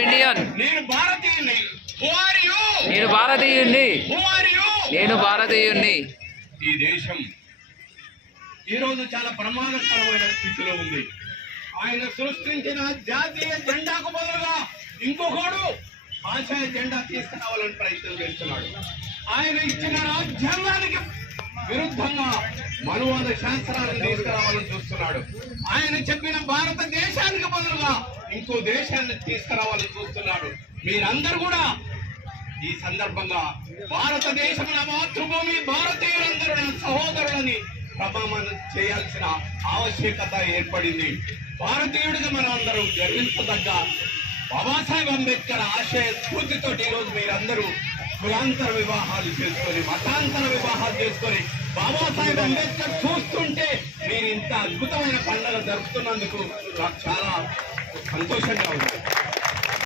Indian నేను భారతీయుణ్ణి. నేను భారతీయుణ్ణి. ఈ దేశం ఈరోజు చాలా ప్రమాదకరమైన స్థితిలో ఉంది. ఆయన సృష్టించిన జాతీయ జెండాకు బదులుగా ఇంకొకడు ఆశయ జెండా తీసుకురావాలని ప్రయత్నం చేస్తున్నాడు. ఆయన ఇచ్చిన రాజ్యాంగానికి విరుద్ధంగా మనువాద శాస్త్రాలను తీసుకురావాలని చూస్తున్నాడు. ఆయన చెప్పిన భారతదేశానికి బదులుగా ఇంకో దేశాన్ని తీసుకురావాలని చూస్తున్నాడు. మీరందరూ కూడా ఈ సందర్భంగా భారతదేశం నా మాతృభూమి భారతీయులందరూ నా సహోదరులని ప్రభావం చేయాల్సిన ఆవశ్యకత ఏర్పడింది. భారతీయుడిగా మనం అందరం గర్వించదగ్గ బాబాసాహెబ్ అంబేద్కర్ ఆశయ స్ఫూర్తితో ఈరోజు మీరందరూ కులాంతర వివాహాలు చేసుకొని మతాంతర వివాహాలు చేసుకొని బాబాసాహెబ్ అంబేద్కర్ చూస్తుంటే మీరు ఇంత అద్భుతమైన పండుగ జరుపుతున్నందుకు నాకు చాలా సంతోషంగా ఉంది.